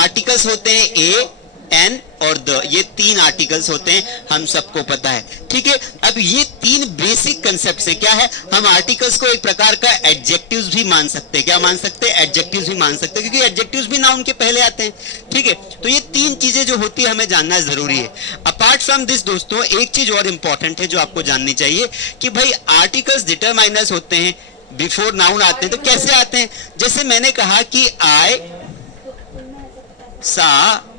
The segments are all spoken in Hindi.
आर्टिकल्स होते हैं ए, एन और द, ये तीन आर्टिकल्स होते हैं, हम सबको पता है, ठीक है। अब ये तीन बेसिक कंसेप्ट हैं। क्या है, हम आर्टिकल्स को एक प्रकार का एडजेक्टिव्स भी मान सकते हैं। क्या मान सकते हैं, एडजेक्टिव्स भी मान सकते हैं, क्योंकि एडजेक्टिव्स भी नाउन के पहले आते हैं, ठीक है। तो ये तीन चीजें जो होती है हमें जानना जरूरी है। अपार्ट फ्रॉम दिस दोस्तों, एक चीज और इंपॉर्टेंट है जो आपको जाननी चाहिए कि भाई आर्टिकल्स डिटरमाइनर्स होते हैं, बिफोर नाउन आते हैं। तो कैसे आते हैं, जैसे मैंने कहा कि आई सा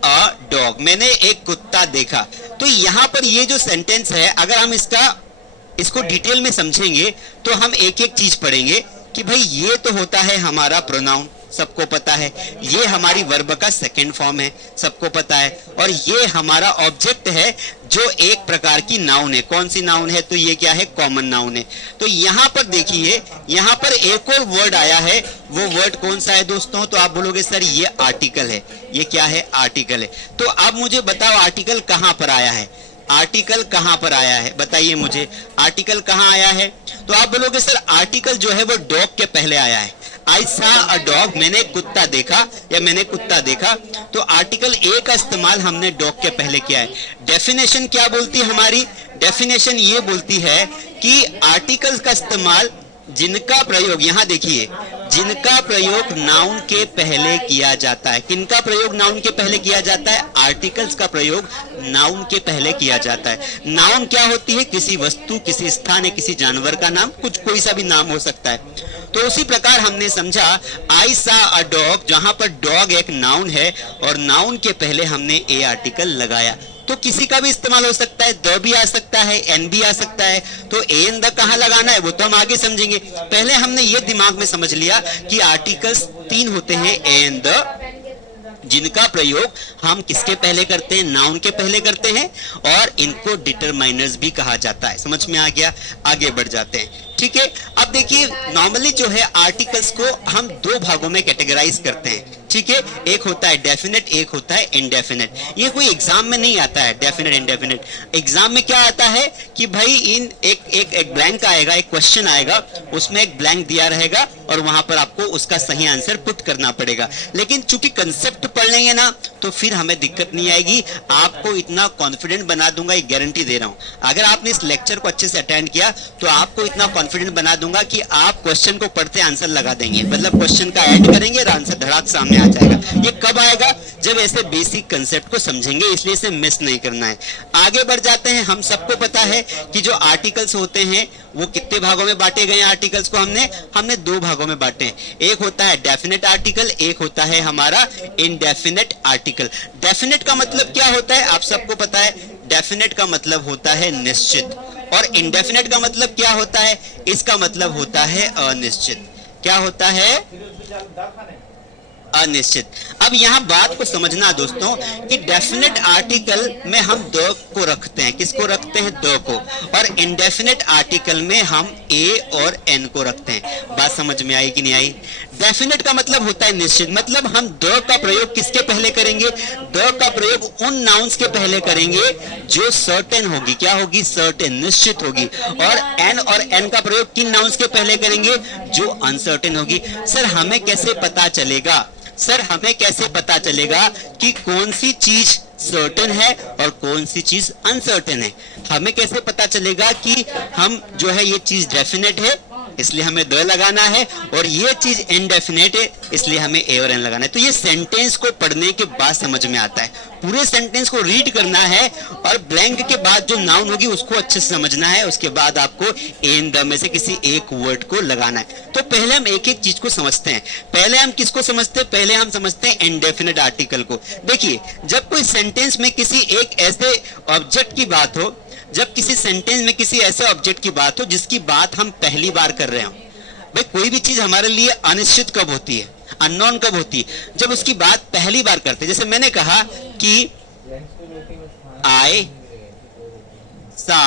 अ डॉग, मैंने एक कुत्ता देखा। तो यहां पर ये जो सेंटेंस है, अगर हम इसको डिटेल में समझेंगे तो हम एक एक चीज पढ़ेंगे कि भाई ये तो होता है हमारा प्रोनाउन, सबको पता है, ये हमारी वर्ब का सेकंड फॉर्म है, सबको पता है, और ये हमारा ऑब्जेक्ट है जो एक प्रकार की नाउन है। कौन सी नाउन है, तो ये क्या है, कॉमन नाउन है। तो यहां पर देखिए, यहां पर एक और वर्ड आया है, वो वर्ड कौन सा है दोस्तों, तो आप बोलोगे सर ये आर्टिकल है। ये क्या है, आर्टिकल है। तो अब मुझे बताओ आर्टिकल कहां पर आया है, आर्टिकल कहां पर आया है, बताइए मुझे, आर्टिकल कहां आया है। तो आप बोलोगे सर आर्टिकल जो है वो डॉग के पहले आया है। आई सा अ डॉग, मैंने कुत्ता देखा या मैंने कुत्ता देखा, तो आर्टिकल ए का इस्तेमाल हमने डॉग के पहले किया है। डेफिनेशन क्या बोलती है हमारी, डेफिनेशन ये बोलती है कि आर्टिकल्स का इस्तेमाल जिनका प्रयोग, यहां देखिए, जिनका प्रयोग नाउन के पहले किया जाता है। किनका प्रयोग नाउन के पहले किया जाता है, आर्टिकल्स का प्रयोग नाउन के पहले किया जाता है। नाउन क्या होती है, किसी वस्तु, किसी स्थान या किसी जानवर का नाम, कुछ कोई सा भी नाम हो सकता है। तो उसी प्रकार हमने समझा आई सा अ डॉग, जहां पर डॉग एक नाउन है और नाउन के पहले हमने ए आर्टिकल लगाया। तो किसी का भी इस्तेमाल हो सकता है, द भी आ सकता है, एन भी आ सकता है। तो ए एन द कहां लगाना है वो तो हम आगे समझेंगे। पहले हमने ये दिमाग में समझ लिया कि आर्टिकल्स तीन होते हैं, ए एन द, जिनका प्रयोग हम किसके पहले करते हैं, नाउन के पहले करते हैं, और इनको डिटरमाइनर्स भी कहा जाता है। समझ में आ गया, आगे बढ़ जाते हैं, ठीक है। अब देखिए, नॉर्मली जो है आर्टिकल्स को हम दो भागों में कैटेगराइज करते हैं, ठीक है। एक होता है डेफिनेट, एक होता है इनडेफिनेट। ये कोई एग्जाम में नहीं आता है डेफिनेट इनडेफिनेट। एग्जाम में क्या आता है कि भाई इन एक ब्लैंक आएगा, एक क्वेश्चन आएगा, उसमें एक ब्लैंक दिया रहेगा और वहां पर आपको उसका सही आंसर पुट करना पड़ेगा। लेकिन चूंकि कंसेप्ट पढ़ लेंगे ना तो फिर हमें दिक्कत नहीं आएगी। आपको इतना कॉन्फिडेंट बना दूंगा, ये गारंटी दे रहा हूं। अगर आपने इस लेक्चर को अच्छे से अटेंड किया तो आपको इतना कॉन्फिडेंट बना दूंगा कि आप क्वेश्चन को पढ़ते आंसर लगा देंगे, मतलब क्वेश्चन का ऐड करेंगे और आंसर धड़ाक सामने आ जाएगा। ये कब आएगा, जब ऐसे बेसिक कंसेप्ट को समझेंगे, इसलिए इसे मिस नहीं करना है। आगे बढ़ जाते हैं। हम सबको पता है कि जो आर्टिकल्स होते हैं वो कितने भागों में बांटे गए हैं। आर्टिकल्स को हमने दो भागों में बांटे हैं। एक होता है डेफिनेट आर्टिकल, एक होता है हमारा इनडेफिनेट आर्टिकल। डेफिनेट का मतलब क्या होता है, आप सबको पता है, डेफिनेट का मतलब होता है निश्चित, और इनडेफिनेट का मतलब क्या होता है, इसका मतलब होता है अनिश्चित। क्या होता है, अनिश्चित। अब यहां बात को समझना दोस्तों कि डेफिनेट आर्टिकल में हम द को रखते हैं, किसको रखते हैं, द को, और इनडेफिनेट आर्टिकल में हम ए और एन को रखते हैं। बात समझ में आई कि नहीं आई। डेफिनेट का मतलब होता है निश्चित, मतलब हम द का प्रयोग किसके पहले करेंगे, द का प्रयोग उन नाउन्स के पहले करेंगे जो सर्टेन होगी। क्या होगी, सर्टेन, निश्चित होगी। और एन का प्रयोग किन नाउन्स के पहले करेंगे, जो अनसर्टेन होगी। सर हमें कैसे पता चलेगा, सर हमें कैसे पता चलेगा कि कौन सी चीज सर्टेन है और कौन सी चीज अनसर्टेन है। हमें कैसे पता चलेगा कि हम जो है ये चीज डेफिनेट है इसलिए हमें द लगाना है, और ये चीज इनडेफिनेट है इसलिए हमें ए और एन लगाना है। तो ये सेंटेंस को पढ़ने के बाद समझ में आता है। पूरे सेंटेंस को रीड करना है और ब्लैंक के बाद जो नाउन होगी उसको अच्छे से समझना है। उसके बाद आपको एन द में से किसी एक वर्ड को लगाना है। तो पहले हम एक एक चीज को समझते हैं। पहले हम किसको समझते हैं, पहले हम समझते हैं इनडेफिनेट आर्टिकल को। देखिए, जब कोई सेंटेंस में किसी एक ऐसे ऑब्जेक्ट की बात हो, जब किसी सेंटेंस में किसी ऐसे ऑब्जेक्ट की बात हो जिसकी बात हम पहली बार कर रहे हो, भाई कोई भी चीज हमारे लिए अनिश्चित कब होती है, अननोन कब होती है, जब उसकी बात पहली बार करते हैं। जैसे मैंने कहा कि आई सा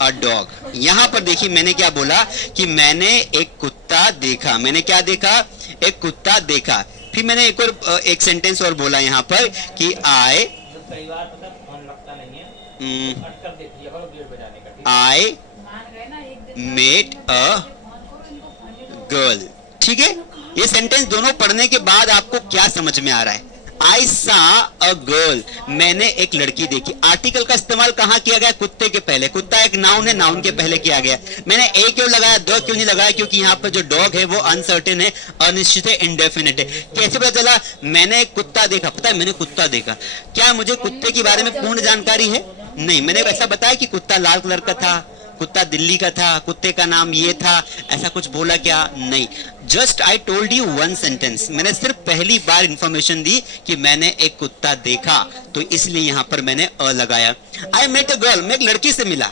अ डॉग, यहां पर देखिए मैंने क्या बोला कि मैंने एक कुत्ता देखा। मैंने क्या देखा, एक कुत्ता देखा। फिर मैंने एक सेंटेंस और बोला यहां पर कि आई मेट अ गर्ल। ठीक है, ये सेंटेंस दोनों पढ़ने के बाद आपको क्या समझ में आ रहा है? आई सा अ गर्ल, मैंने एक लड़की देखी। आर्टिकल का इस्तेमाल कहां किया गया? कुत्ते के पहले। कुत्ता एक नाउन है, नाउन के पहले किया गया। मैंने ए क्यों लगाया, द क्यों नहीं लगाया? क्योंकि यहाँ पर जो डॉग है वो अनसर्टेन है, अनिश्चित है, इंडेफिनिट है। कैसे पता चला? मैंने एक कुत्ता देखा। पता है मैंने कुत्ता देखा, क्या मुझे कुत्ते के बारे में पूर्ण जानकारी है? नहीं। मैंने ऐसा बताया कि कुत्ता लाल कलर का था, कुत्ता दिल्ली का था, कुत्ते का नाम ये था, ऐसा कुछ बोला क्या? नहीं। Just I told you one sentence. मैंने सिर्फ पहली बार इंफॉर्मेशन दी कि मैंने एक कुत्ता देखा, तो इसलिए यहां पर मैंने अ लगाया। आई मेट अ गर्ल, मैं एक लड़की से मिला।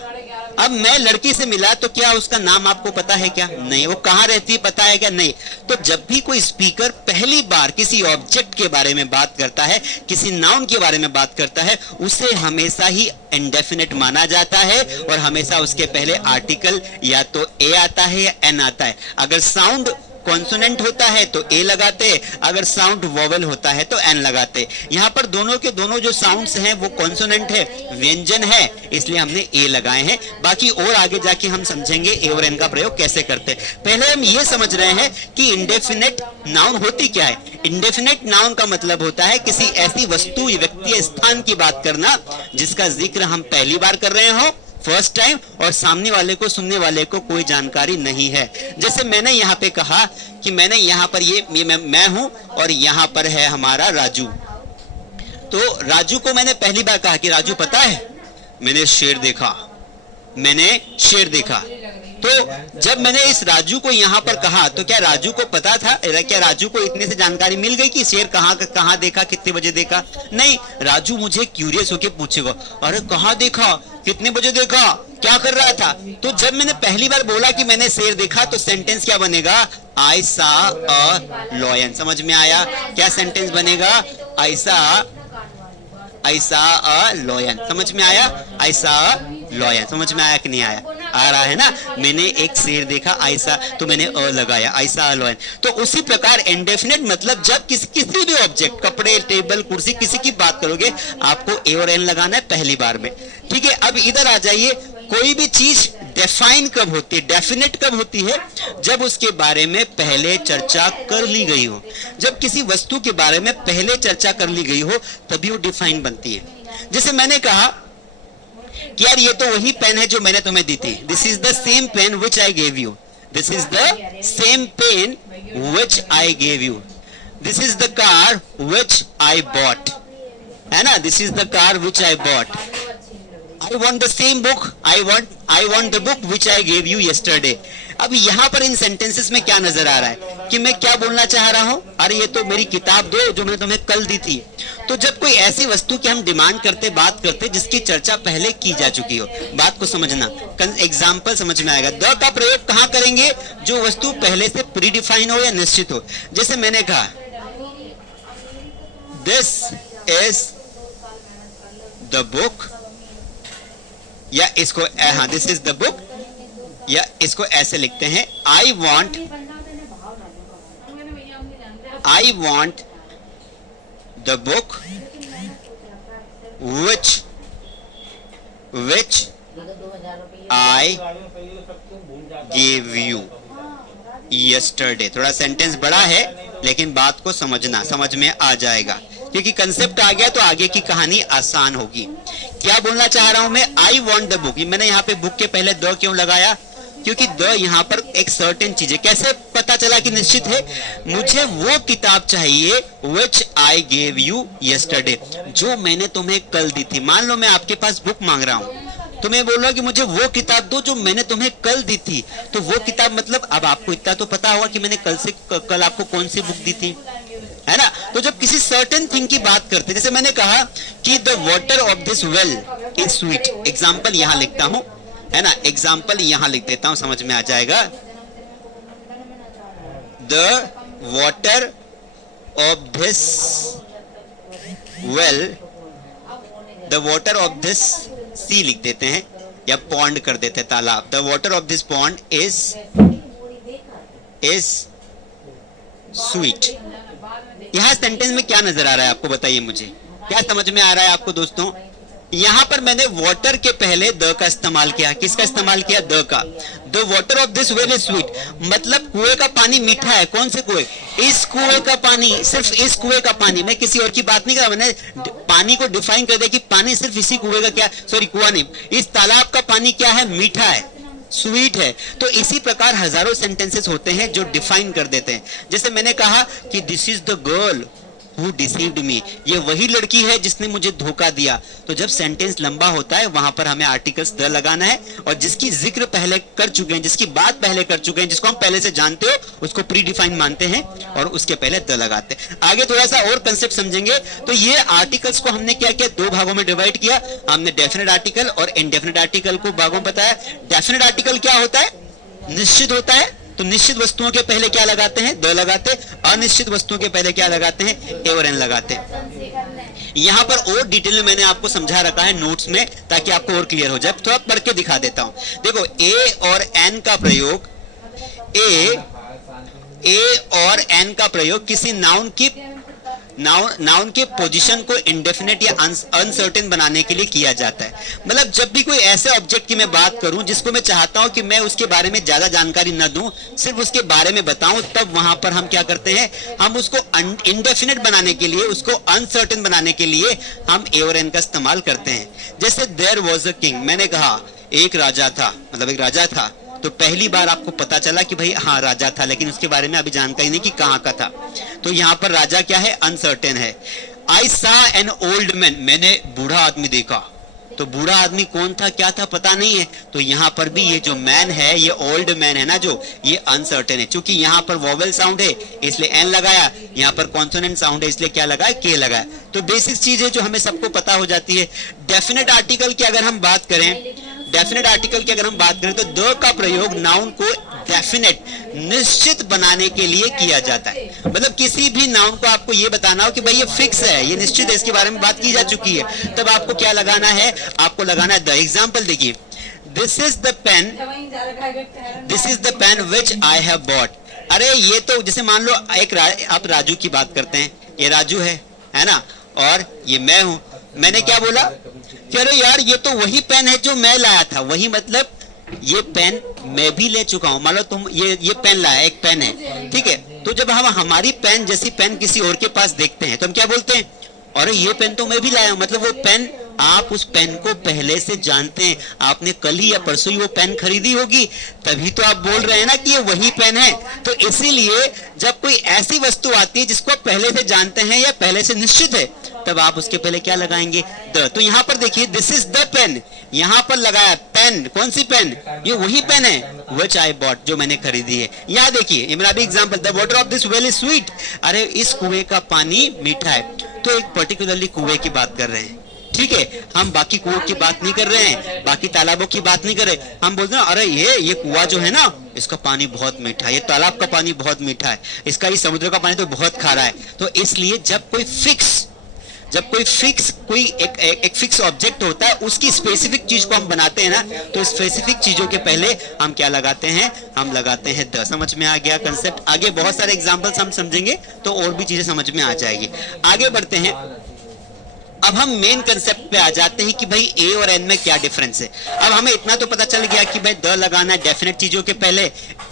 अब मैं लड़की से मिला तो क्या उसका नाम आपको पता है क्या? नहीं। वो कहां रहती है पता है क्या? नहीं। तो जब भी कोई स्पीकर पहली बार किसी ऑब्जेक्ट के बारे में बात करता है, किसी नाउन के बारे में बात करता है, उसे हमेशा ही इंडेफिनिट माना जाता है और हमेशा उसके पहले आर्टिकल या तो ए आता है या एन आता है। अगर साउंड कॉन्सोनेंट होता है तो ए लगाते, अगर साउंड वोवेल होता है तो एन लगाते। यहाँ पर दोनों के दोनों जो साउंड्स हैं वो कॉन्सोनेंट है, व्यंजन है, इसलिए हमने ए लगाए हैं। बाकी और आगे जाके हम समझेंगे ए और एन का प्रयोग कैसे करते। पहले हम ये समझ रहे हैं कि इंडेफिनिट नाउन होती क्या है। इंडेफिनिट नाउन का मतलब होता है किसी ऐसी वस्तु, व्यक्ति या स्थान की बात करना जिसका जिक्र हम पहली बार कर रहे हो, फर्स्ट टाइम, और सामने वाले को, सुनने वाले को कोई जानकारी नहीं है। जैसे मैंने यहाँ पे कहा कि मैंने यहाँ पर ये मैं हूं और यहाँ पर है हमारा राजू। तो राजू को मैंने पहली बार कहा कि राजू पता है मैंने शेर देखा, मैंने शेर देखा। तो जब मैंने इस राजू को यहाँ पर कहा तो क्या राजू को पता था, क्या राजू को इतने से जानकारी मिल गई कि शेर कहाँ देखा, कितने बजे देखा? नहीं। राजू मुझे क्यूरियस होके पूछेगा, अरे कहाँ देखा, कितने बजे देखा, क्या कर रहा था? तो जब मैंने पहली बार बोला कि मैंने शेर देखा तो सेंटेंस क्या बनेगा? आई सा अ लॉयन। समझ में आया? क्या सेंटेंस बनेगा? आई सा अ लॉयन। समझ में आया? आई सा अ लॉयन। समझ में आया कि नहीं आया? आ रहा है ना? मैंने एक शेर देखा, ऐसा, तो मैंने अ लगाया, ऐसा अ लॉयन। तो उसी प्रकार इंडेफिनिट मतलब जब किसी भी ऑब्जेक्ट, कपड़े, टेबल, कुर्सी, किसी की बात करोगे आपको ए और एन लगाना है पहली बार में। ठीक है। अब इधर आ जाइए, कोई भी चीज डिफाइन कब होती है, डेफिनेट कब होती है? जब उसके बारे में पहले चर्चा कर ली गई हो। जब किसी वस्तु के बारे में पहले चर्चा कर ली गई हो तभी वो डिफाइन बनती है। जैसे मैंने कहा कि यार ये तो वही पेन है जो मैंने तुम्हें दी थी, this is the same pen which I gave you, this is the same pen which I gave you, this is the car which I bought, है ना? This is the car which I bought. I want the same book. I want the book which I gave you yesterday. अब यहाँ पर इन सेंटेंसेस में क्या नजर आ रहा है कि मैं क्या बोलना चाह रहा हूँ? अरे ये तो मेरी किताब दो जो मैंने तुम्हें कल दी थी। तो जब कोई ऐसी वस्तु की हम डिमांड करते, बात करते जिसकी चर्चा पहले की जा चुकी हो, बात को समझना, एग्जाम्पल समझ में आएगा। द का प्रयोग कहाँ करेंगे? जो वस्तु पहले से प्री डिफाइन हो या निश्चित हो। जैसे मैंने कहा दिस इज द बुक, या इसको हाँ दिस इज द बुक, या इसको ऐसे लिखते हैं I want the book which I gave you yesterday. थोड़ा सेंटेंस बड़ा है लेकिन बात को समझना, समझ में आ जाएगा, क्योंकि कंसेप्ट आ गया तो आगे की कहानी आसान होगी। क्या बोलना चाह रहा हूं मैं? I want the book. मैंने यहाँ पे बुक के पहले द क्यों लगाया? क्योंकि द यहाँ पर एक सर्टेन चीज है। कैसे पता चला कि निश्चित है? मुझे वो किताब चाहिए विच आई गेव यू यस्टरडे, जो मैंने तुम्हें कल दी थी। मान लो मैं आपके पास बुक मांग रहा हूं तो मैं बोल रहा हूं कि मुझे वो किताब दो जो मैंने तुम्हें कल दी थी। तो वो किताब मतलब, अब आपको इतना तो पता होगा कि मैंने कल आपको कौन सी बुक दी थी, है ना? तो जब किसी सर्टेन थिंग की बात करते, जैसे मैंने कहा कि the water of this well is sweet, example यहां लिखता हूं, है ना? एग्जाम्पल यहां लिख देता हूं, समझ में आ जाएगा। The water of this well, the water of this sea लिख देते हैं या पॉन्ड कर देते हैं, तालाब। The water of this pond is sweet. यहां सेंटेंस में क्या नजर आ रहा है आपको? बताइए मुझे, क्या समझ में आ रहा है आपको दोस्तों? यहां पर मैंने वाटर के पहले द का इस्तेमाल किया। किसका इस्तेमाल किया? द का। The water of this well is sweet, मतलब कुएं का पानी मीठा है। कौन से कुएं? इस कुएं का पानी, सिर्फ इस कुएं का पानी। मैं किसी और की बात नहीं कर रहा, मैंने पानी को डिफाइन कर दिया कि पानी सिर्फ इसी कुएं का, क्या सॉरी कुआं नहीं, इस तालाब का पानी क्या है? मीठा है, स्वीट है। तो इसी प्रकार हजारों सेंटेंसेस होते हैं जो डिफाइन कर देते हैं। जैसे मैंने कहा कि this is the girl who deceived me, ये वही लड़की है जिसने मुझे धोखा दिया। तो जब सेंटेंस लंबा होता है वहां पर हमें आर्टिकल्स द लगाना है, और जिसकी जिक्र पहले कर चुके हैं, जिसकी बात पहले कर चुके हैं, जिसको हम पहले से जानते हो, उसको प्री डिफाइन मानते हैं और उसके पहले द लगाते हैं। आगे थोड़ा सा और कंसेप्ट समझेंगे। तो ये आर्टिकल्स को हमने क्या किया? दो भागों में डिवाइड किया। हमने डेफिनेट आर्टिकल और इनडेफिनेट आर्टिकल को भागों में बताया। डेफिनेट आर्टिकल क्या होता है? निश्चित होता है, तो निश्चित वस्तुओं के पहले क्या लगाते हैं? द लगाते। अनिश्चित वस्तुओं के पहले क्या लगाते हैं? ए और एन लगाते हैं। यहां पर और डिटेल में मैंने आपको समझा रखा है नोट्स में, ताकि आपको और क्लियर हो जाए। थोड़ा पढ़ के दिखा देता हूं। देखो, ए और एन का प्रयोग, ए और एन का प्रयोग किसी नाउन के पोजीशन को इंडेफिनेट या अनसर्टेन बनाने के लिए किया जाता है। मतलब जब भी कोई ऐसे ऑब्जेक्ट की मैं बात करूं जिसको मैं चाहता हूं कि मैं उसके बारे में ज्यादा जानकारी न दूं, सिर्फ उसके बारे में बताऊं, तब वहां पर हम क्या करते हैं? हम उसको इंडेफिनेट बनाने के लिए, उसको अनसर्टेन बनाने के लिए हम ए और एन का इस्तेमाल करते हैं। जैसे देयर वॉज अ किंग, मैंने कहा एक राजा था, मतलब एक राजा था, तो पहली बार आपको पता चला कि भाई हाँ राजा था, लेकिन उसके बारे में अभी जानकारी नहीं कि कहां का था। तो यहां पर राजा क्या है? अनसर्टेन है। आई सा एन ओल्ड मैन, मैंने बूढ़ा आदमी देखा, तो बूढ़ा आदमी कौन था, क्या था, पता नहीं है। तो यहां पर भी ये जो मैन है, ये ओल्ड मैन है ना, जो ये अनसर्टेन है। क्योंकि यहां पर वोवेल साउंड है इसलिए एन लगाया, यहां पर कॉन्सोनेंट साउंड है इसलिए क्या लगाया? के लगाया। तो बेसिक चीज है जो हमें सबको पता हो जाती है। डेफिनेट आर्टिकल की अगर हम बात करें, डेफिनेट आर्टिकल की अगर हम बात करें, तो द का प्रयोग नाउन को डेफिनेट, निश्चित बनाने के लिए किया जाता है। मतलब किसी भी नाउन को आपको ये बताना हो कि भाई ये फिक्स है, ये निश्चित है, इसके बारे में बात की जा चुकी है, तब आपको क्या लगाना है? आपको लगाना है द। एग्जाम्पल देखिए, this is the pen, this is the pen which I have bought. अरे ये तो, जैसे मान लो एक आप राजू की बात करते हैं, ये राजू है ना, और ये मैं हूं। मैंने क्या बोला कि अरे यार ये तो वही पेन है जो मैं लाया था। वही मतलब ये पेन मैं भी ले चुका हूं। मान लो तुम ये पेन लाया, एक पेन है, ठीक है। तो जब हम हमारी पेन जैसी पेन किसी और के पास देखते हैं तो हम क्या बोलते हैं? अरे ये पेन तो मैं भी लाया हूं। मतलब वो पेन, आप उस पेन को पहले से जानते हैं, आपने कल ही या परसों ही वो पेन खरीदी होगी, तभी तो आप बोल रहे हैं ना कि ये वही पेन है। तो इसीलिए जब कोई ऐसी वस्तु आती है जिसको पहले से जानते हैं या पहले से निश्चित है, तब आप उसके पहले क्या लगाएंगे? द। तो यहां पर देखिए, दिस इज द पेन, यहां पर लगाया पेन। कौन सी पेन? ये वही पेन है व्हिच आई बॉट, जो मैंने खरीदी है। यहां देखिए, ये मेरा भी example, the water of this well is sweet. अरे इस कुएं का पानी मीठा है। तो एक पर्टिकुलरली कुएं की बात कर रहे हैं, ठीक है। हम बाकी कुओं की बात नहीं कर रहे हैं, बाकी तालाबों की बात नहीं कर रहे। हम बोलते हैं अरे ये कुआं जो है ना, इसका पानी बहुत मीठा है, ये तालाब का पानी बहुत मीठा है, इसका ये समुद्र का पानी तो बहुत खारा है। तो इसलिए जब कोई एक फिक्स ऑब्जेक्ट होता है, उसकी स्पेसिफिक चीज को हम बनाते हैं ना, तो स्पेसिफिक चीजों के पहले हम क्या लगाते हैं? हम लगाते हैं द। समझ में आ गया कंसेप्ट? आगे बहुत सारे एग्जांपल्स हम समझेंगे तो और भी चीजें समझ में आ जाएगी। आगे बढ़ते हैं। अब हम मेन कंसेप्ट पे आ जाते हैं कि भाई ए और एन में क्या डिफरेंस है। अब हमें इतना तो पता चल गया कि भाई द लगाना है डेफिनेट चीजों के पहले,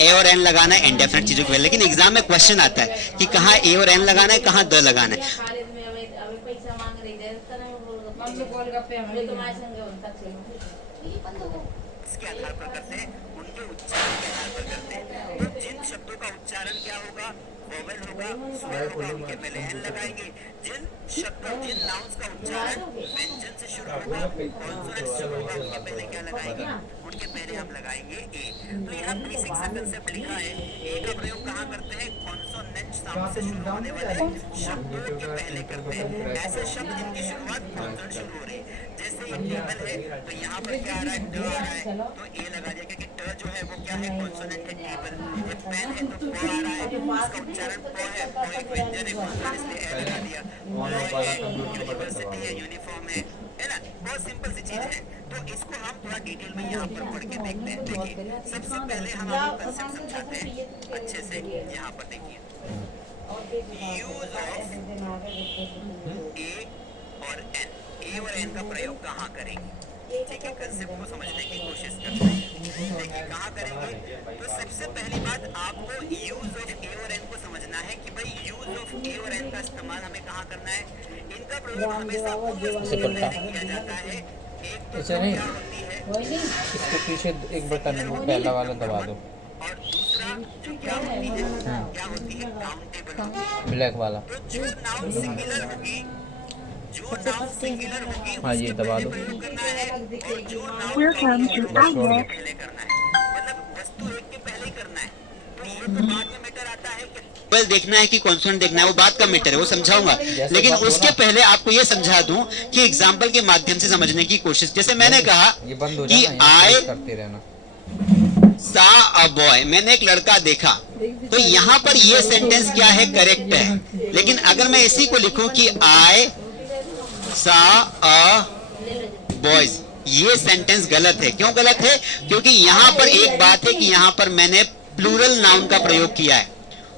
ए और एन लगाना है इनडेफिनेट चीजों के पहले। लेकिन एग्जाम में क्वेश्चन आता है कि कहाँ ए और एन लगाना है, कहाँ द लगाना है। इसके आधार पर करते हैं, उनके उच्चारण के आधार पर करते हैं। तो जिन शब्दों का उच्चारण क्या होगा? वोवेल होगा, स्वर होगा, उनके पहले एन लगाएंगे। जिन नाउन्स का उच्चारण व्यंजन से शुरू होगा, कॉन्सोनेंट से शुरू होगा, उनके पहले क्या लगाएंगे? उनके पहले हम लगाएंगे ए। तो यहाँ बेसिक सा कंसेप्ट लिखा है। ए का प्रयोग कहाँ करते हैं? कॉन्सोनेंट साउंड से शुरू होने वाले शब्दों के पहले करते हैं। ऐसे शब्द जिनकी शुरुआत कॉन्सोनेंट शुरू हो रही है, जैसे ये टेबल है, तो यहाँ पर क्या आ रहा है? ट आ रहा है, तो ए लगा दिया, क्योंकि ट जो है वो क्या है? कॉन्सोनेंट है। टेबल, ये पेन है तो प आ रहा है, उसका उच्चारण प है, प एक व्यंजन है, कॉन्सोनेंट इसलिए ए लगा दिया। यूनिवर्सिटी है, यूनिफॉर्म है ना। बहुत सिंपल सी चीज है। तो इसको हम थोड़ा डिटेल में यहाँ पर पढ़ के देखते हैं। देखिए, सबसे पहले हम आपको कंसेप्ट समझाते हैं अच्छे से। यहाँ पर देखिए, यूज ऑफ ए और एन, ए और एन का प्रयोग कहाँ करेंगे? ठीक है, कंसेप्ट को समझने की कोशिश करते हैं। देखिए कहाँ करेंगे, तो सबसे पहली बात आपको यूज ऑफ ए और एन को समझना है कि भाई यूज ऑफ ए और एन का इस्तेमाल हमें कहाँ करना है। इनका प्रयोग हमेशा उन वस्तुओं से पहले किया जाता है। एक तो इसे नहीं, क्या होती है, इसके पीछे एक बटन वो पहला वाला दबा दो, और दूसरा जो क्या होती है, क्या होती है, काउंटेबल होती है। ब्लैक वाला। तो जो नाउन सिंगुलर होगी, जो नाउन सिंगुलर होगी हाँ, ये उसके दबा पहले दो। प्रयोग करना है, और जो नाउन Welcome to बस छोड़ INET. दो। पहले करना है, मतलब वस्तु एक के पहले ही करना है। तो ये तो बाद में मैटर आता है कि वेल देखना है कि कॉन्सोनेंट देखना है, वो बात का मैटर है, वो समझाऊंगा। लेकिन बात हो उसके ना। पहले आपको ये समझा दूं कि एग्जाम्पल के माध्यम से समझने की कोशिश, जैसे मैंने कहा ये बंद हो कि जाना, आई यहाँ करते रहना। सा अ बॉय, मैंने एक लड़का देखा, तो यहाँ पर ये सेंटेंस क्या है, करेक्ट है। लेकिन अगर मैं इसी को लिखूं कि आई सा अ बॉयज, ये सेंटेंस गलत है। क्यों गलत है? क्योंकि यहां पर एक बात है कि यहां पर मैंने प्लूरल नाउन का प्रयोग किया है।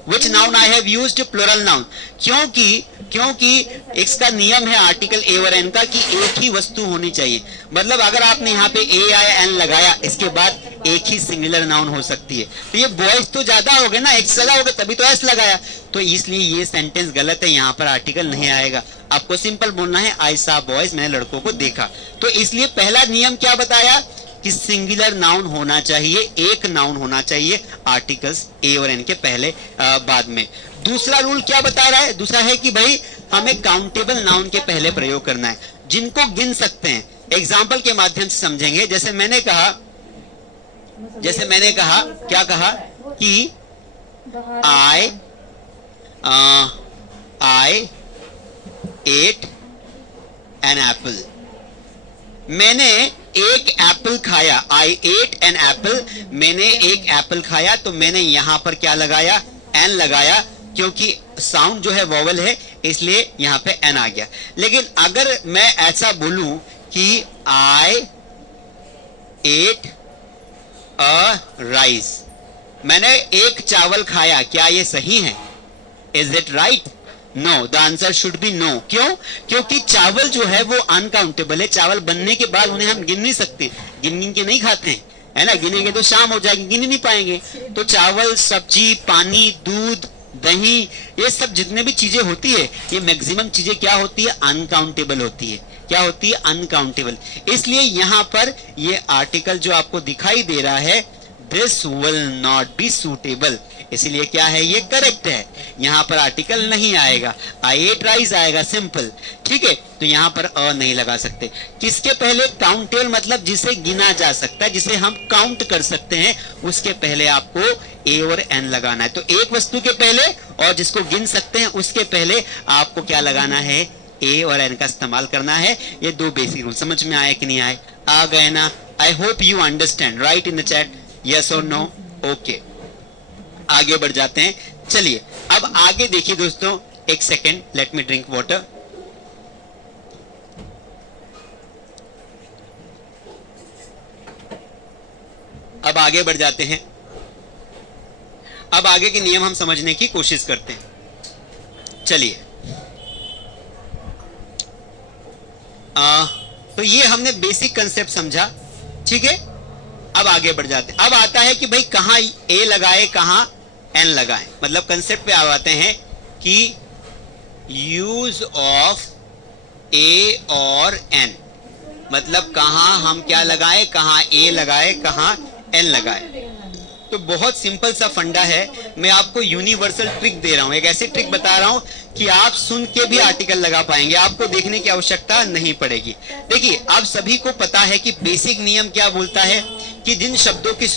Which noun I have used plural noun, क्योंकि इसका नियम है आर्टिकल ए और एन का कि एक ही वस्तु होनी चाहिए। मतलब अगर आपने यहाँ पे ए या एन लगाया, इसके बाद एक ही सिंगुलर नाउन हो सकती है। तो ये बॉयज तो ज्यादा हो गए ना, एक ज्यादा हो गए, तभी तो एस लगाया। तो इसलिए ये सेंटेंस गलत है, यहाँ पर आर्टिकल नहीं आएगा। आपको सिंपल बोलना है आई सा बॉयज, मैंने लड़कों को देखा। तो इसलिए पहला नियम क्या बताया कि सिंगुलर नाउन होना चाहिए, एक नाउन होना चाहिए आर्टिकल्स ए और एन के पहले बाद में। दूसरा रूल क्या बता रहा है? दूसरा है कि भाई हमें काउंटेबल नाउन के पहले प्रयोग करना है, जिनको गिन सकते हैं। एग्जाम्पल के माध्यम से समझेंगे। जैसे मैंने कहा क्या कहा कि आई एट एन एप्पल, मैंने एक एप्पल खाया। आई एट एन एप्पल, मैंने एक एप्पल खाया। तो मैंने यहां पर क्या लगाया, एन लगाया, क्योंकि साउंड जो है वोवल है, इसलिए यहां पे एन आ गया। लेकिन अगर मैं ऐसा बोलूं कि आई एट अ राइस, मैंने एक चावल खाया, क्या ये सही है? Is it right? No, the answer should be no. क्यों? क्योंकि चावल जो है वो अनकाउंटेबल है। चावल बनने के बाद उन्हें हम गिन नहीं सकते, गिन के नहीं खाते हैं, है ना। गिनेंगे तो शाम हो जाएगी, गिन ही नहीं पाएंगे। तो चावल, सब्जी, पानी, दूध, दही, ये सब जितने भी चीजें होती है, ये मैक्सिमम चीजें क्या होती है, अनकाउंटेबल होती है। क्या होती है? अनकाउंटेबल। इसलिए यहां पर ये आर्टिकल जो आपको दिखाई दे रहा है, this will not be suitable, इसलिए क्या है, ये करेक्ट है। यहां पर आर्टिकल नहीं आएगा, आई एट राइस आएगा, सिंपल। ठीक है, तो यहां पर अ नहीं लगा सकते। किसके पहले? काउंटेबल, मतलब जिसे गिना जा सकता है, जिसे हम काउंट कर सकते हैं, उसके पहले आपको ए और एन लगाना है। तो एक वस्तु के पहले और जिसको गिन सकते हैं उसके पहले आपको क्या लगाना है, ए और एन का इस्तेमाल करना है। ये दो बेसिक रूल समझ में आए कि नहीं आए? आ गए ना? I hope you understand. Right in the chat yes और नो। ओके, आगे बढ़ जाते हैं। चलिए अब आगे देखिए दोस्तों, एक second, let me drink water. अब आगे बढ़ जाते हैं। अब आगे के नियम हम समझने की कोशिश करते हैं। चलिए, तो ये हमने बेसिक कंसेप्ट समझा, ठीक है। अब आगे बढ़ जाते हैं। अब आता है कि भाई कहां ए लगाए, कहां एन लगाए। मतलब कंसेप्ट पे आते हैं कि यूज ऑफ ए और एन, मतलब कहां हम क्या लगाए, कहां ए लगाए, कहां एन लगाए। तो बहुत सिंपल सा फंडा है। मैं आपको यूनिवर्सल ट्रिक दे रहा हूं, एक ऐसी ट्रिक बता रहा हूं कि आप सुन के भी आर्टिकल लगा पाएंगे, आपको देखने की आवश्यकता नहीं पड़ेगी। देखिए, आप सभी को पता है कि बेसिक नियम क्या बोलता है कि जिन शब्दों की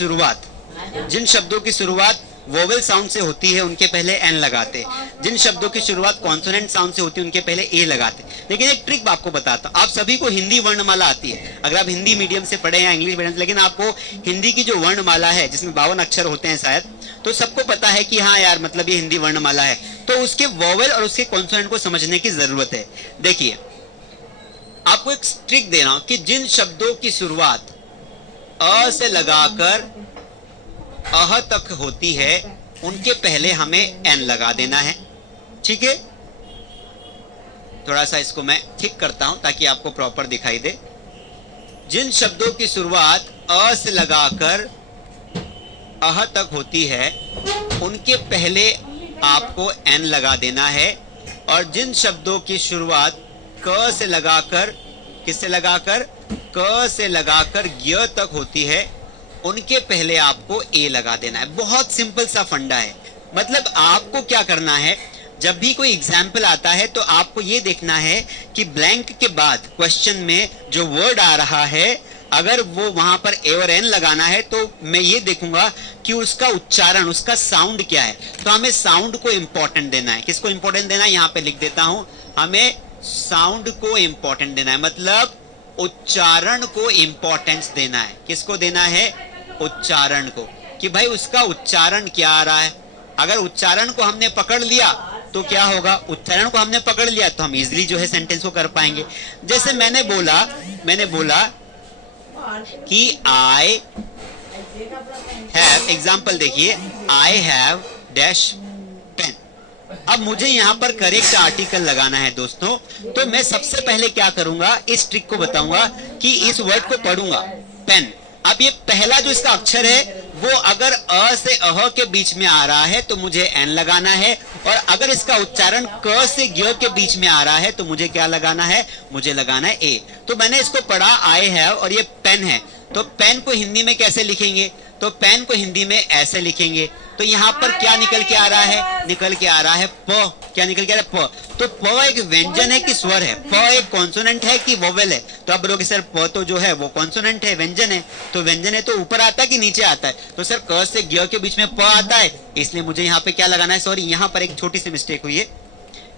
शुरुआत वोवेल साउंड से होती है उनके पहले एन लगाते, जिन शब्दों की शुरुआत कॉन्सोनेंट साउंड से होती है उनके पहले ए लगाते। लेकिन एक ट्रिक आपको बताता हूं, आप सभी को हिंदी वर्णमाला आती है, अगर आप हिंदी मीडियम से पढ़े या इंग्लिश मीडियम से, लेकिन आपको हिंदी की जो वर्णमाला है जिसमें 52 अक्षर होते हैं शायद, तो सबको पता है कि हाँ यार मतलब ये हिंदी वर्णमाला है। तो उसके वोवेल और उसके कॉन्सोनेंट को समझने की जरूरत है। देखिए, आपको एक ट्रिक दे रहा हूं कि जिन शब्दों की शुरुआत अ से लगाकर अह तक होती है उनके पहले हमें एन लगा देना है, ठीक है। थोड़ा सा इसको मैं ठीक करता हूं ताकि आपको प्रॉपर दिखाई दे। जिन शब्दों की शुरुआत अ से लगाकर अह तक होती है उनके पहले आपको एन लगा देना है, और जिन शब्दों की शुरुआत क से लगाकर, किससे लगाकर, क से लगाकर य तक होती है उनके पहले आपको ए लगा देना है। बहुत सिंपल सा फंडा है। मतलब आपको क्या करना है, जब भी कोई एग्जाम्पल आता है तो आपको ये देखना है कि ब्लैंक के बाद क्वेश्चन में जो वर्ड आ रहा है अगर वो वहां पर ए और एन लगाना है तो मैं ये देखूंगा कि उसका उच्चारण, उसका साउंड क्या है। तो हमें साउंड को इंपॉर्टेंट देना है। किसको इंपॉर्टेंट देना है, यहां पे लिख देता हूं, हमें साउंड को इंपॉर्टेंट देना है, मतलब उच्चारण को इंपॉर्टेंस देना है। किसको देना है, उच्चारण को, कि भाई उसका उच्चारण क्या आ रहा है। अगर उच्चारण को हमने पकड़ लिया तो क्या होगा, उच्चारण को हमने पकड़ लिया तो हम इजीली जो है सेंटेंस को कर पाएंगे। जैसे मैंने बोला कि आई हैव, एग्जाम्पल देखिए, आई हैव डैश पेन। अब मुझे यहां पर करेक्ट आर्टिकल लगाना है दोस्तों, तो मैं सबसे पहले क्या करूंगा, इस ट्रिक को बताऊंगा कि इस वर्ड को पढ़ूंगा, पेन। अब ये पहला जो इसका अक्षर है वो अगर अ से अह के बीच में आ रहा है तो मुझे एन लगाना है, और अगर इसका उच्चारण क से ग्य के बीच में आ रहा है तो मुझे क्या लगाना है, मुझे लगाना है ए। तो मैंने इसको पढ़ा आई हैव, और ये पेन है, तो पेन को हिंदी में कैसे लिखेंगे, तो पेन को हिंदी में ऐसे लिखेंगे। तो यहाँ पर क्या निकल के आ रहा है, निकल के आ रहा है प। क्या निकल के आ रहा है, प। तो प एक व्यंजन है कि स्वर है, प एक कॉन्सोनेंट है कि वोवेल है। तो आप बोलोगे सर प तो जो है वो कॉन्सोनेंट है, व्यंजन है, तो व्यंजन है तो ऊपर आता है कि नीचे आता है, तो सर क से ग्य के बीच में प आता है, इसलिए मुझे यहाँ पे क्या लगाना है, सॉरी यहाँ पर एक छोटी सी मिस्टेक हुई है,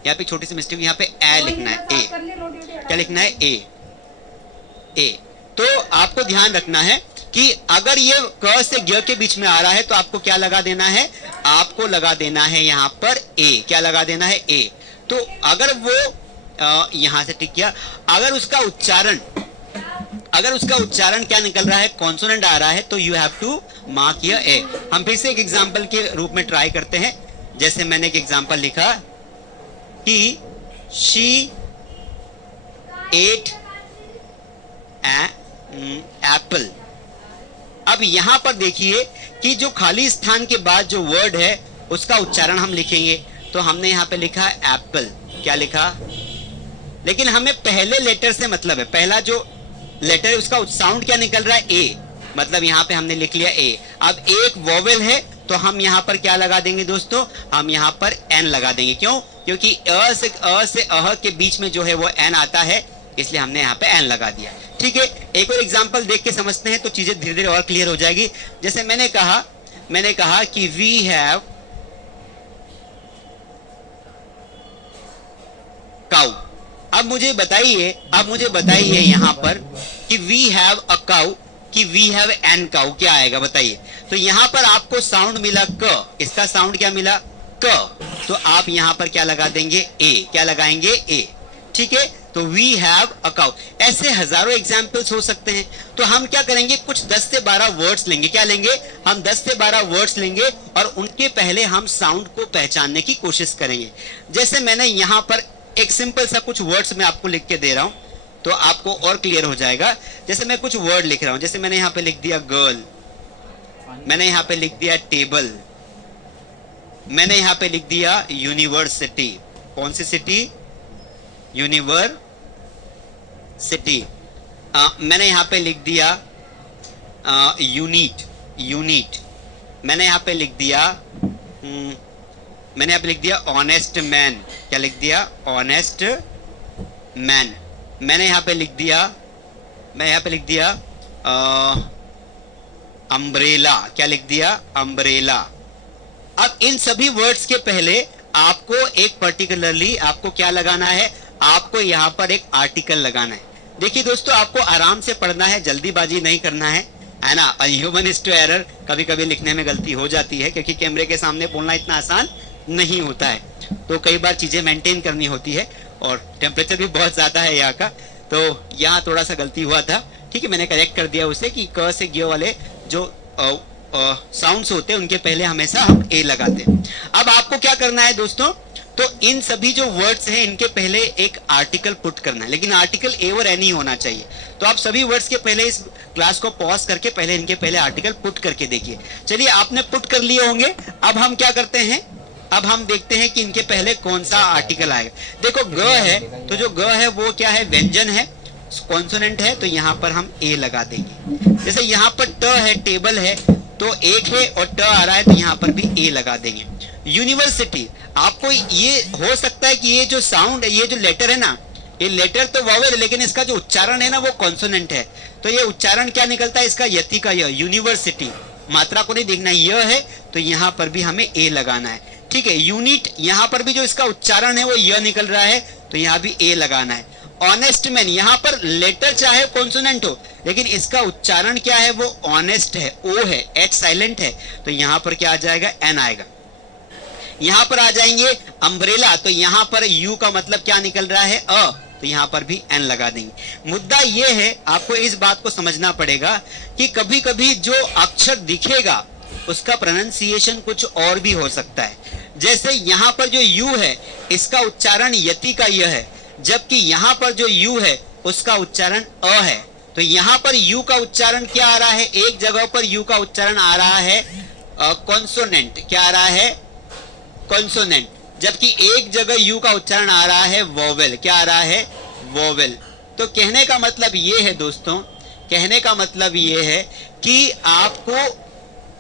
यहाँ पे छोटी सी मिस्टेक, यहाँ पे ए लिखना है, ए। क्या लिखना है, ए, ए। तो आपको ध्यान रखना है कि अगर ये क से ग्य के बीच में आ रहा है तो आपको क्या लगा देना है, आपको लगा देना है यहाँ पर ए। क्या लगा देना है, ए। तो अगर वो यहां से टिक किया, अगर उसका उच्चारण क्या निकल रहा है, कॉन्सोनेंट आ रहा है, तो you have to mark here A. हम फिर से एक एग्जांपल के रूप में ट्राई करते हैं। जैसे मैंने एक एग्जांपल लिखा कि शी एट एप्पल। अब यहां पर देखिए कि जो खाली स्थान के बाद जो वर्ड है उसका उच्चारण हम लिखेंगे, तो हमने यहां पे लिखा एप्पल। क्या लिखा, लेकिन हमें पहले लेटर से मतलब है, पहला जो लेटर है उसका साउंड क्या निकल रहा है, ए, मतलब यहां पे हमने लिख लिया ए। अब एक वोवेल है तो हम यहां पर क्या लगा देंगे दोस्तों, हम यहां पर एन लगा देंगे। क्यों, क्योंकि अ से अह के बीच में जो है वो एन आता है, इसलिए हमने यहाँ पे एन लगा दिया। ठीक है, एक और एग्जांपल देख के समझते हैं तो चीजें धीरे धीरे और क्लियर हो जाएगी। जैसे मैंने कहा कि वी हैव काउ। अब मुझे बताइए यहाँ पर कि वी हैव अ काउ, कि वी हैव एन काउ, क्या आएगा बताइए। तो यहाँ पर आपको साउंड मिला क, इसका साउंड क्या मिला, क, तो आप यहाँ पर क्या लगा देंगे, ए। क्या लगाएंगे, ए। ठीक है, तो वी हैव अ काउ। ऐसे हजारों एग्जाम्पल्स हो सकते हैं। तो हम क्या करेंगे, कुछ 10 से 12 वर्ड्स लेंगे। क्या लेंगे, हम 10 से 12 वर्ड्स लेंगे और उनके पहले हम साउंड को पहचानने की कोशिश करेंगे। जैसे मैंने यहाँ पर एक सिंपल सा कुछ वर्ड्स मैं आपको लिख के दे रहा हूं तो आपको और क्लियर हो जाएगा। जैसे मैं कुछ वर्ड लिख रहा हूं, जैसे मैंने यहाँ पे लिख दिया गर्ल, मैंने यहाँ पे लिख दिया टेबल, मैंने यहाँ पे लिख दिया यूनिवर्सिटी। कौन सी सिटी, यूनिवर्सिटी। मैंने यहाँ पे लिख दिया यूनिट। मैंने यहाँ पे लिख दिया ऑनेस्ट मैन। क्या लिख दिया, ऑनेस्ट मैन। मैंने यहाँ पे लिख दिया अम्ब्रेला। क्या लिख दिया, अम्ब्रेला। अब इन सभी वर्ड्स के पहले आपको एक पर्टिकुलरली आपको क्या लगाना है, आपको यहाँ पर एक आर्टिकल लगाना है। देखिए दोस्तों, आपको आराम से पढ़ना है, जल्दीबाजी नहीं करना है ना। ह्यूमन इज टू एरर, कभी कभी लिखने में गलती हो जाती है क्योंकि कैमरे के सामने बोलना इतना आसान नहीं होता है, तो कई बार चीजें मेंटेन करनी होती है और टेम्परेचर भी बहुत ज्यादा है यहाँ का, तो यहाँ थोड़ा सा गलती हुआ था। ठीक है, मैंने करेक्ट कर दिया उसे कि क से ग्य वाले जो साउंड्स होते हैं उनके पहले हमेशा हम ए लगाते हैं। अब आपको क्या करना है दोस्तों, तो इन सभी जो वर्ड्स हैं इनके पहले एक आर्टिकल पुट करना है, लेकिन आर्टिकल ए और एन ही होना चाहिए। तो आप सभी वर्ड्स के पहले इस क्लास को पॉज करके पहले इनके पहले आर्टिकल पुट करके देखिए। चलिए आपने पुट कर लिए होंगे। अब हम क्या करते हैं, अब हम देखते हैं कि इनके पहले कौन सा आर्टिकल आएगा। देखो ग है, तो जो ग है वो क्या है, व्यंजन है, कॉन्सोनेंट है, तो यहाँ पर हम ए लगा देंगे। जैसे यहाँ पर ट है, टेबल है, तो एक है और ट आ रहा है, तो यहाँ पर भी ए लगा देंगे। यूनिवर्सिटी, आपको ये हो सकता है कि ये जो साउंड है, ये जो लेटर है ना, ये लेटर तो वावेल है, लेकिन इसका जो उच्चारण है ना वो कॉन्सोनेंट है। तो ये उच्चारण क्या निकलता है इसका, यति का य। यूनिवर्सिटी, मात्रा को नहीं देखना, य है तो यहाँ पर भी हमें ए लगाना है। ठीक है, यूनिट, यहाँ पर भी जो इसका उच्चारण है वो य निकल रहा है, तो यहाँ भी ए लगाना है। ऑनेस्ट मैन, यहाँ पर लेटर चाहे कॉन्सोनेंट हो, लेकिन इसका उच्चारण क्या है, वो ऑनेस्ट है, ओ है, एच साइलेंट है, तो यहाँ पर क्या आ जाएगा, एन आएगा। यहाँ पर आ जाएंगे अम्ब्रेला, तो यहाँ पर यू का मतलब क्या निकल रहा है, अ, तो यहाँ पर भी एन लगा देंगे। मुद्दा ये है, आपको इस बात को समझना पड़ेगा कि कभी कभी जो अक्षर दिखेगा उसका प्रोनाउंसिएशन कुछ और भी हो सकता है। जैसे यहाँ पर जो यू है इसका उच्चारण यति का य है, जबकि यहाँ पर जो यू है उसका उच्चारण अ है। तो यहाँ पर यू का उच्चारण क्या आ रहा है, एक जगह पर यू का उच्चारण आ रहा है कॉन्सोनेंट, क्या आ रहा है, कॉन्सोनेंट, जबकि एक जगह यू का उच्चारण आ रहा है वोवेल, क्या आ रहा है, वोवेल। तो कहने का मतलब ये है दोस्तों, कहने का मतलब ये है कि आपको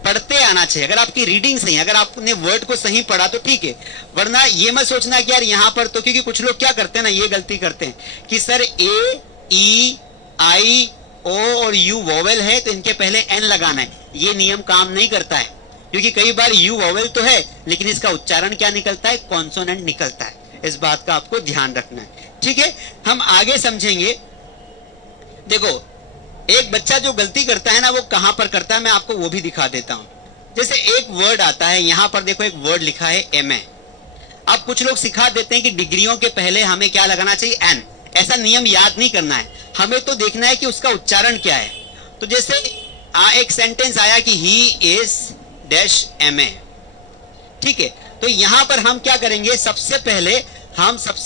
पढ़ते आना चाहिए। अगर आपकी रीडिंग सही है, अगर आपने वर्ड को सही पढ़ा तो ठीक है, वरना ये मत सोचना कि यार यहाँ पर तो, क्योंकि कुछ लोग क्या करते हैं ना, ये गलती करते हैं कि सर ए, ई, आई, ओ और यू वोवेल है तो इनके पहले एन लगाना है। ये नियम काम नहीं करता है, क्योंकि कई बार यू वोवेल तो है लेकिन इसका उच्चारण क्या निकलता है, कॉन्सोनेंट निकलता है। इस बात का आपको ध्यान रखना है। ठीक है, हम आगे समझेंगे। देखो, एक बच्चा जो गलती करता है ना वो कहां पर करता है, मैं आपको वो भी दिखा देता हूं। जैसे एक वर्ड आता है, यहां पर देखो एक वर्ड लिखा है एमए। अब कुछ लोग सिखा देते हैं कि डिग्रियों के पहले हमें क्या लगाना चाहिए, एन। ऐसा नियम याद नहीं करना है, हमें तो देखना है कि उसका उच्चारण क्या है। तो जैसे एक सेंटेंस आया कि ही इज डैश एमए, ठीक है, तो यहां पर हम क्या करेंगे, सबसे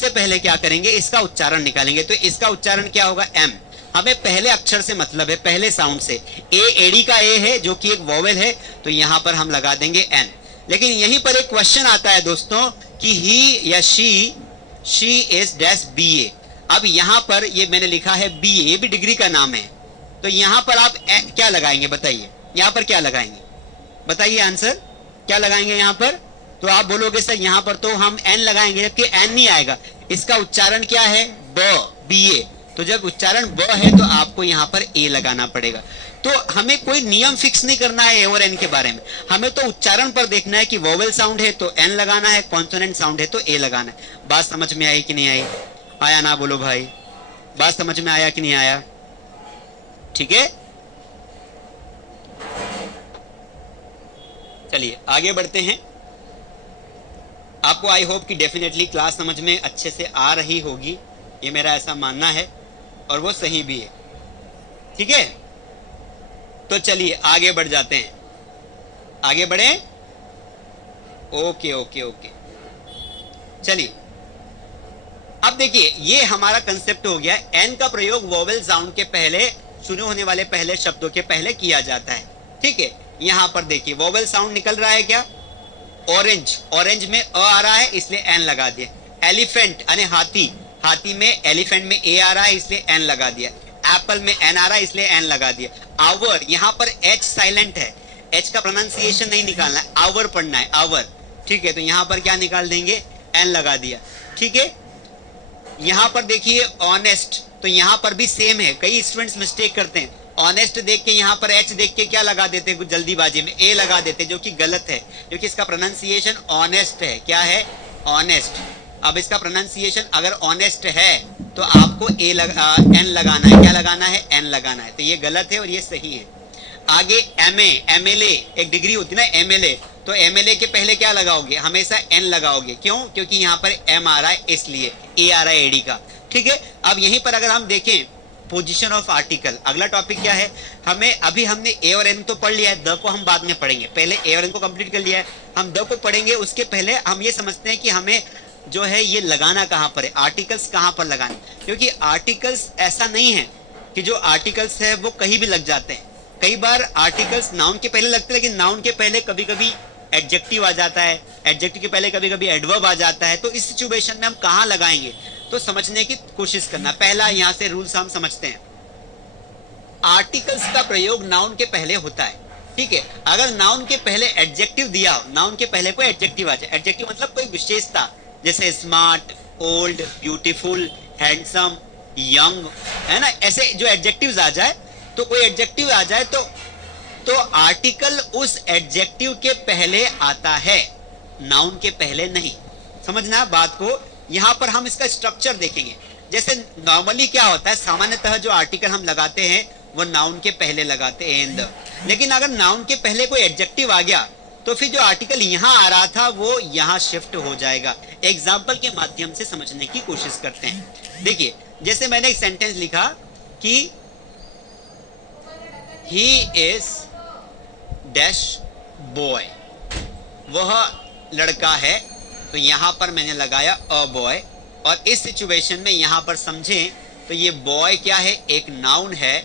पहले क्या करेंगे, इसका उच्चारण निकालेंगे। तो इसका उच्चारण क्या होगा, एम। हमें पहले अक्षर से मतलब है, पहले साउंड से। ए एडी का ए है जो कि एक वोवेल है, तो यहां पर हम लगा देंगे एन। लेकिन यहीं पर एक क्वेश्चन आता है दोस्तों कि ही या शी इज डैश बीए। अब यहां पर ये मैंने लिखा है बीए, ये भी डिग्री का नाम है, तो यहां पर आप क्या लगाएंगे बताइए, यहां पर क्या लगाएंगे बताइए, आंसर क्या लगाएंगे यहां पर। तो आप बोलोगे सर यहां पर तो हम एन लगाएंगे, जबकि एन नहीं आएगा, इसका उच्चारण क्या है, ब, बीए। तो जब उच्चारण ब है तो आपको यहाँ पर ए लगाना पड़ेगा। तो हमें कोई नियम फिक्स नहीं करना है ए और एन के बारे में, हमें तो उच्चारण पर देखना है कि वोवेल साउंड है तो एन लगाना है, कॉन्सोनेंट साउंड है तो ए लगाना है। बात समझ में आई कि नहीं आई, आया ना बोलो भाई, बात समझ में आया कि नहीं आया, ठीक है। चलिए आगे बढ़ते हैं। आपको आई होप कि डेफिनेटली क्लास समझ में अच्छे से आ रही होगी, ये मेरा ऐसा मानना है और वो सही भी है, ठीक है। तो चलिए आगे बढ़ जाते हैं, आगे बढ़े, ओके ओके ओके। चलिए अब देखिए, ये हमारा कंसेप्ट हो गया, एन का प्रयोग वोवेल साउंड के पहले, शुरू होने वाले पहले शब्दों के पहले किया जाता है, ठीक है। यहां पर देखिए वोवेल साउंड निकल रहा है क्या, ऑरेंज, ऑरेंज में अ आ रहा है इसलिए एन लगा दिया। एलिफेंट यानी हाथी, हाथी में, एलिफेंट में ए आ रहा है इसलिए एन लगा दिया। एप्पल में एन आ रहा है इसलिए एन लगा दिया। आवर, यहाँ पर एच साइलेंट है, एच का प्रोनाउंसिएशन नहीं निकालना है, आवर पढ़ना है, आवर, ठीक है। तो यहाँ पर क्या निकाल देंगे, एन लगा दिया, ठीक है। यहाँ पर देखिए ऑनेस्ट, तो यहाँ पर भी सेम है, कई स्टूडेंट्स मिस्टेक करते हैं, ऑनेस्ट देख के यहाँ पर एच देख के क्या लगा देते हैं, जल्दीबाजी में ए लगा देते, जो कि गलत है, क्योंकि इसका प्रोनाउंसिएशन ऑनेस्ट है, क्या है, ऑनेस्ट। अब इसका प्रोनाउंसिएशन अगर ऑनेस्ट है तो आपको एन लगाना है, क्या लगाना है, एन लगाना है, तो ये गलत है और ये सही है। आगे एमए, एमएलए, एक डिग्री होती है ना एमएलए, तो एमएलए के पहले क्या लगाओगे, हमेशा एन लगाओगे, क्यों, क्योंकि यहाँ पर एम आ रहा है इसलिए, ए आ रहा है एडी का, ठीक है। अब यहीं पर अगर हम देखें पोजीशन ऑफ आर्टिकल। अगला टॉपिक क्या है, हमें अभी हमने ए और एन तो पढ़ लिया है, द को हम बाद में पढ़ेंगे, पहले ए और एन को कंप्लीट कर लिया है, हम द को पढ़ेंगे। उसके पहले हम ये समझते हैं कि हमें जो है ये लगाना कहाँ पर है, आर्टिकल्स कहाँ पर लगाना, क्योंकि आर्टिकल्स ऐसा नहीं है कि जो आर्टिकल्स है वो कहीं भी लग जाते हैं। कई बार आर्टिकल्स नाउन के पहले लगते हैं, लेकिन नाउन के पहले कभी कभी एडजेक्टिव आ जाता है, एडजेक्टिव के पहले कभी कभी एडवर्ब आ जाता है। तो इस सिचुएशन में हम कहाँ लगाएंगे तो समझने की कोशिश करना। पहला यहाँ से रूल्स हम समझते हैं, आर्टिकल्स का प्रयोग नाउन के पहले होता है, ठीक है। अगर नाउन के पहले एडजेक्टिव दिया हो, नाउन के पहले कोई एडजेक्टिव आ जाए, एडजेक्टिव मतलब कोई विशेषता, जैसे smart, old, beautiful, handsome, young, है ना, ऐसे जो एडजेक्टिव्स आ जाए, तो कोई एडजेक्टिव आ जाए तो आर्टिकल उस एडजेक्टिव के पहले आता है, नाउन के पहले नहीं। समझना बात को। यहां पर हम इसका स्ट्रक्चर देखेंगे। जैसे नॉर्मली क्या होता है, सामान्यतः जो आर्टिकल हम लगाते हैं वो नाउन के पहले लगाते हैं, एंड, लेकिन अगर नाउन के पहले कोई एडजेक्टिव आ गया तो फिर जो आर्टिकल यहां आ रहा था वो यहां शिफ्ट हो जाएगा। एग्जाम्पल के माध्यम से समझने की कोशिश करते हैं। देखिए, जैसे मैंने एक सेंटेंस लिखा कि ही इज डैश बॉय, वह लड़का है, तो यहां पर मैंने लगाया अ बॉय। और इस सिचुएशन में यहां पर समझें तो ये बॉय क्या है, एक नाउन है,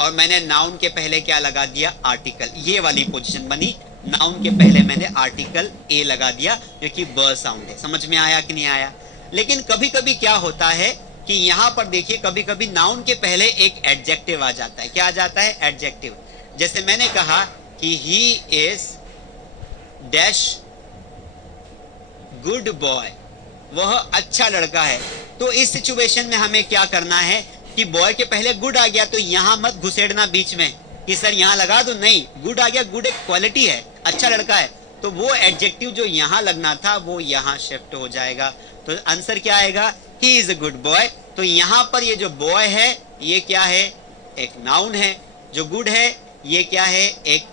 और मैंने नाउन के पहले क्या लगा दिया, आर्टिकल। ये वाली पोजीशन बनी, नाउन के पहले मैंने आर्टिकल ए लगा दिया, क्योंकि ब साउंड है। समझ में आया कि नहीं आया। लेकिन कभी कभी क्या होता है कि यहां पर देखिए, कभी कभी नाउन के पहले एक एडजेक्टिव आ जाता है। क्या आ जाता है, एडजेक्टिव। जैसे मैंने कहा कि he is dash good boy, वह अच्छा लड़का है। तो इस सिचुएशन में हमें क्या करना है कि बॉय के पहले गुड आ गया, तो यहां मत घुसेड़ना बीच में कि सर यहां लगा दो, नहीं, गुड आ गया, गुड एक क्वालिटी है, अच्छा लड़का है, तो वो एडजेक्टिव जो यहां लगना था वो यहां शिफ्ट हो जाएगा। तो आंसर क्या आएगा, he is a good boy. तो यहां पर ये जो बॉय है ये क्या है, एक नाउन है, जो गुड है ये क्या है, एक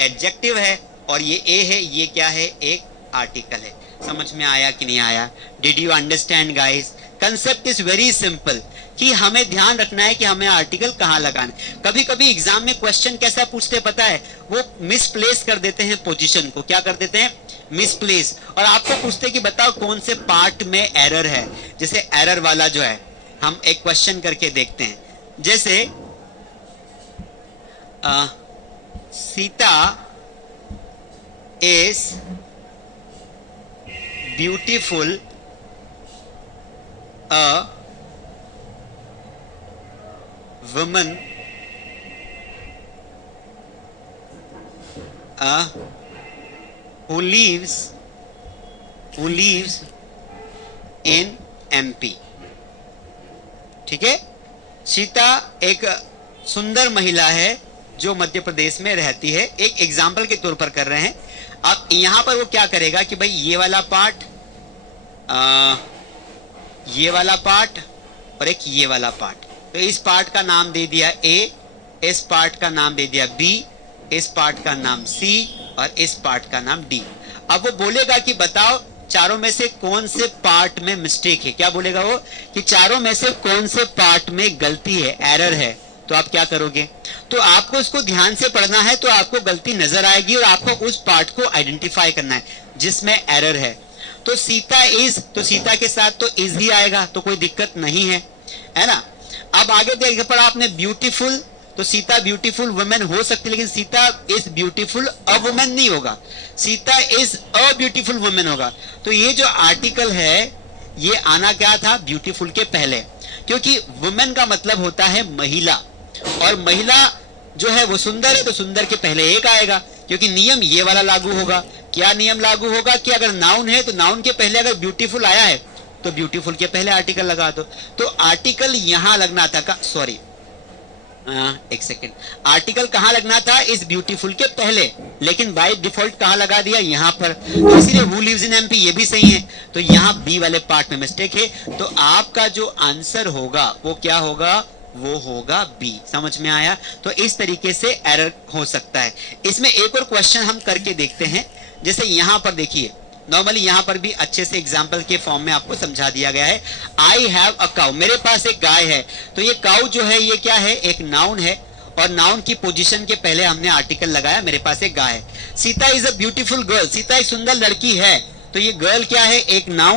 एडजेक्टिव है, और ये ए है, ये क्या है, एक आर्टिकल है। समझ में आया कि नहीं आया। Did you understand guys. Concept is very simple कि हमें ध्यान रखना है कि हमें आर्टिकल कहां लगाना है। कभी कभी एग्जाम में क्वेश्चन कैसा पूछते पता है, वो मिसप्लेस कर देते हैं पोजीशन को। क्या कर देते हैं, मिसप्लेस। और आपको पूछते कि बताओ कौन से पार्ट में एरर है। जैसे एरर वाला जो है, हम एक क्वेश्चन करके देखते हैं। जैसे Sita is beautiful a woman who lives in MP। ठीक है, सीता एक सुंदर महिला है जो मध्य प्रदेश में रहती है। एक एग्जाम्पल के तौर पर कर रहे हैं। अब यहां पर वो क्या करेगा कि भाई ये वाला पार्ट, ये वाला पार्ट और एक ये वाला पार्ट, तो इस पार्ट का नाम दे दिया ए, इस पार्ट का नाम दे दिया बी, इस पार्ट का नाम सी और इस पार्ट का नाम डी। अब वो बोलेगा कि बताओ चारों में से कौन से पार्ट में मिस्टेक है। क्या बोलेगा वो कि चारों में से कौन से पार्ट में गलती है, एरर है। तो आप क्या करोगे, तो आपको इसको ध्यान से पढ़ना है, तो आपको गलती नजर आएगी और आपको उस पार्ट को आइडेंटिफाई करना है जिसमें एरर है। तो सीता इज, तो सीता के साथ तो इज ही आएगा, तो कोई दिक्कत नहीं है, है ना। अब आगे देखिए पर आपने ब्यूटीफुल, तो सीता ब्यूटीफुल वुमेन हो सकती है, लेकिन Sita is beautiful a women नहीं होगा, Sita is a beautiful women होगा। तो ये जो आर्टिकल है ये आना क्या था, ब्यूटीफुल के पहले, क्योंकि वुमेन का मतलब होता है महिला, और महिला जो है वो सुंदर है, तो सुंदर के पहले एक आएगा, क्योंकि नियम ये वाला लागू होगा। क्या नियम लागू होगा कि अगर नाउन है तो नाउन के पहले अगर ब्यूटीफुल आया है तो ब्यूटीफुल के पहले आर्टिकल लगा दो। तो आर्टिकल यहां लगना था, सॉरी एक सेकेंड, आर्टिकल कहां लगना था, इस ब्यूटीफुल के पहले, लेकिन बाय डिफॉल्ट कहां लगा दिया, यहां पर। तो इसीलिए हु लिव्स इन एमपी ये भी सही है, तो यहां बी वाले पार्ट में मिस्टेक है। तो आपका जो आंसर होगा वो क्या होगा, वो होगा बी। समझ में आया। तो इस तरीके से एरर हो सकता है। इसमें एक और क्वेश्चन हम करके देखते हैं। जैसे यहां पर देखिए नॉर्मली यहाँ पर भी अच्छे से एग्जाम्पल के फॉर्म में आपको समझा दिया गया है। आई हैव अ काउ, मेरे पास एक गाय है। तो ये काउ जो है ये क्या है, एक नाउन है, और नाउन की पोजीशन के पहले हमने आर्टिकल लगाया, मेरे पास एक गाय है। Sita is a beautiful girl, Sita एक सुंदर लड़की है। तो ये गर्ल क्या है, एक नाउन